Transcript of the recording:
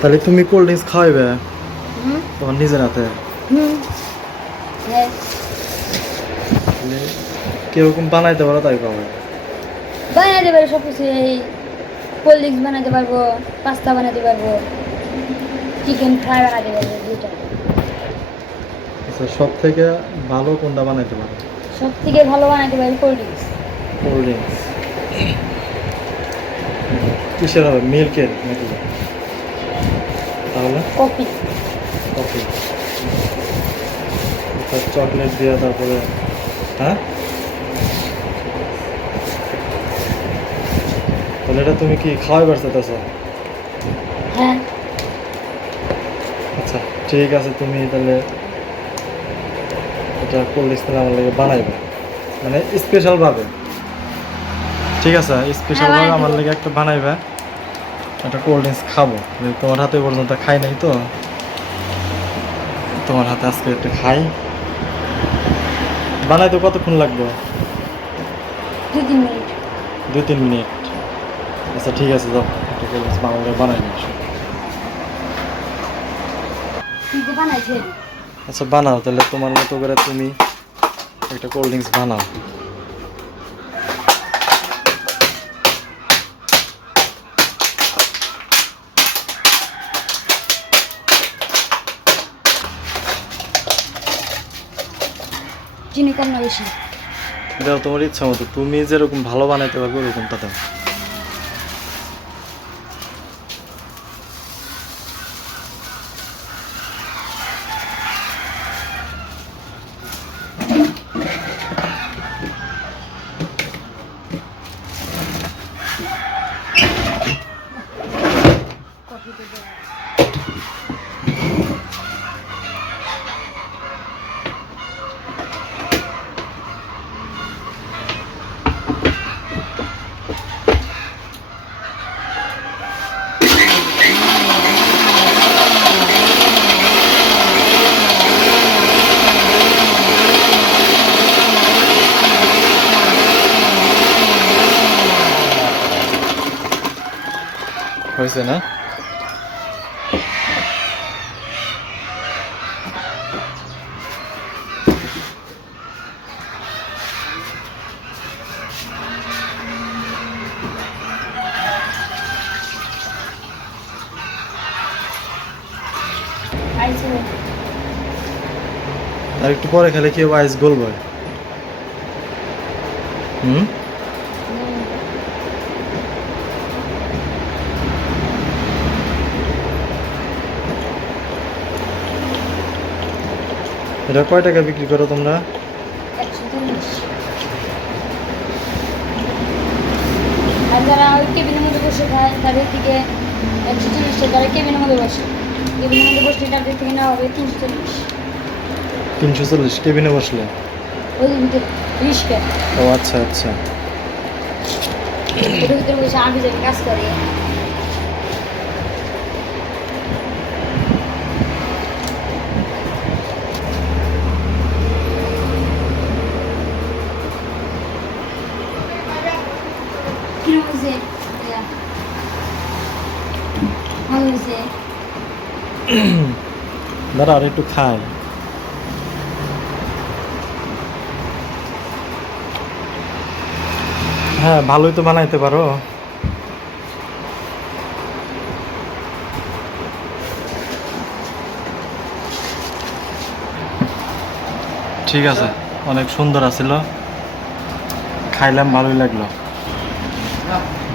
তাহলে তুমি cold drinks খাওয়াইবে তোমার নিজের হাতে? তাহলে কিরকম বানাইতে পারো তাই পাবো? বানাইতে পারবো সব কিছু। এই কোল্ড ড্রিঙ্কস বানাতে পারবো, পাস্তা বানাতে পারবো, চিকেন ফ্রাই বানাতে পারবো, দুইটা। আচ্ছা, সব থেকে ভালো কোনটা বানাইতে পারো? সব থেকে ভালো বানাতে পারি কোল্ড ড্রিঙ্কস। কোল্ড ড্রিঙ্কস কিসের হবে, মিল্কের নাকি? তাহলে কফি। কফি, চকলেট দিয়ে তারপরে, হ্যাঁ তাহলে এটা তুমি কি খাওয়াইবার চাইতেছ? হ্যাঁ। আচ্ছা ঠিক আছে, তুমি তাহলে এটা কোল্ড ড্রিঙ্কস তাহলে আমার লাগে বানাইবে, মানে স্পেশালভাবে। ঠিক আছে, স্পেশালভাবে বানাই আমার দিবো। লাগে একটা বানাইবে, একটা কোল্ড ড্রিঙ্কস খাবো। তোমার হাতে পর্যন্ত খাই নাই তো, তোমার হাতে আজকে একটু খাই। বানাইতে কতক্ষণ লাগবে? 2-3 মিনিট। 2-3 মিনিট। আচ্ছা ঠিক আছে, যাও একটা কোল্ড ড্রিঙ্কস বানালে বানাই নিয়ে আসো। তুই তো বানাইছে। আচ্ছা বানাও তাহলে, তোমার মতো করে তুমি একটা কোল্ড ড্রিঙ্কস বানাও। চিনি কম না বেশি? দাও তোমার ইচ্ছা মতো, তুমি যেরকম ভালো বানাইতে পারবে ওরকমটা দাও। কফি তো দেওয়া। হয়েছে না? আইসে। আর একটু পরে খেলে কি আইস গলবে? হুম, এটা কয় টাকা বিক্রি করো তোমরা? 140। আর যারা ওই কেবিনের মধ্যে বসে খায় তাদের থেকে 140 টাকা। যারা কেবিনের মধ্যে বসে, কেবিনের মধ্যে বসলে তাদের থেকে নেওয়া হবে 340। 340 কেবিনে বসলে? ওই ভিতরে রিস্কা, ও আচ্ছা আচ্ছা। ওদের ভিতরে বসে আগে যাবে কাজ করে। কিরকম হয়েছে? ভালো হয়েছে। দাঁড়া আর একটু খাই। হ্যাঁ ভালোই তো বানাইতে পারো। ঠিক আছে, অনেক সুন্দর আছিল, খাইলাম, ভালোই লাগলো।